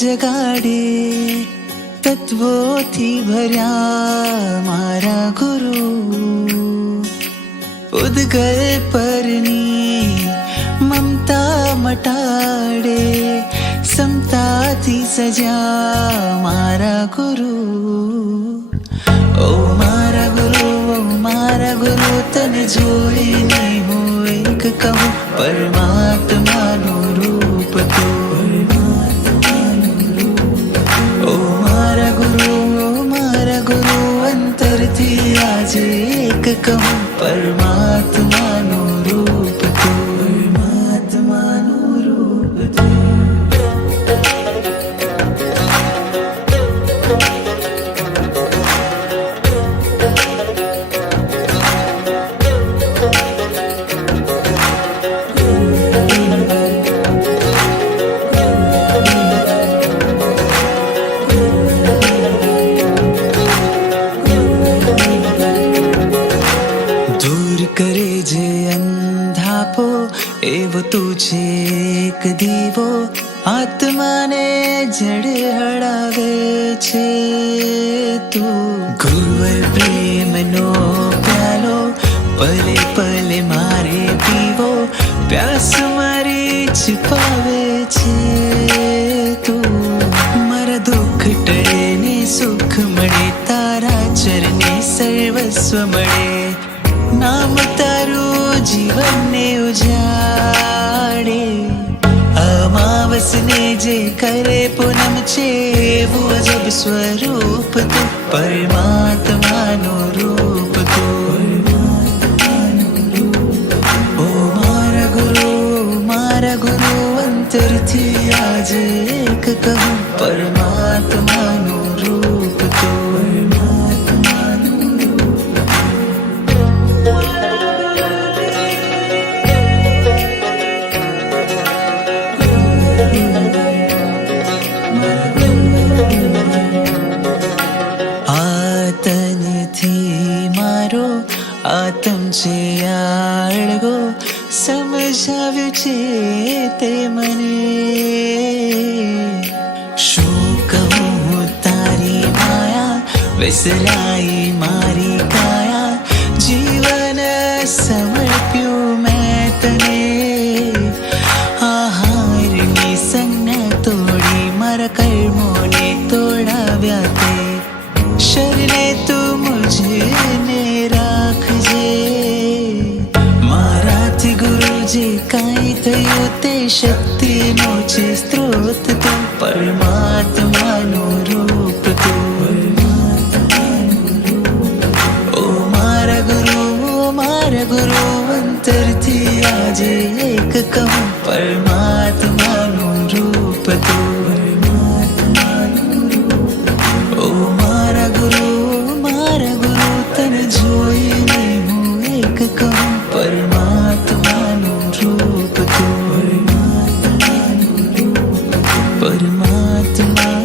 જગાડે તત્વોથી ભર્યા મારા ગુરુ, ઉદ્ગલ પરની મમતા મટાડે સમતાથી સજા મારા ગુરુ. ઓ મારા ગુરુ તને જોઈને હું એક કહું પરમાત્માનું રૂપ તું. અંતરથી આજે એક કહું પરમાત્માનું રૂપ તું, પરમાત્માનું રૂપ તું. કરે જે અંધાપો એવો તું છે એક દીવો, આત્માને જડે હળાવે છે તું. ગુરુવર પ્રેમનો પ્યાલો પલે પલે મારે પીવો, પ્યાસ મારી છુપાવે છે તું. મારા દુઃખ ટળે ને સુખ મળે, તારા ચરણે સર્વસ્વ મળે. નામ તારું જીવનને ઉજાડે, અમાવસને જે કરે પૂનમ છે એવું અજબ સ્વરૂપ તું, પરમાત્માનું રૂપ તું. ઓ મારા ગુરુ અંતરથી આજે એક કહું પરમાત્માનું રૂપ તું. આતમ છે આળગો સમજાવ્યું છે તે મને. શું કહું તારી માયા વિસરાઈ મારી કાયા, જીવન સમર્પ્યું મેં તને. આહારની સંજ્ઞા તોડી મારા કર્મોને તોડાવ્યા તે. શરણે તું મુझे રાખજે, મારાથી ગુરુ જે કાંઈ થયું તે શક્તિનો છે સ્ત્રોત તું, પરમાત્માનું રૂપ તું. ઓ મારા ગુરુ અંતરથી આજે એક કહું પરમાત્માનું રૂપ તું. ઓ મારા ગુરુ તને જોઈને હું એક કહું પરમાત્માનું રૂપ તું, પરમાત્મા.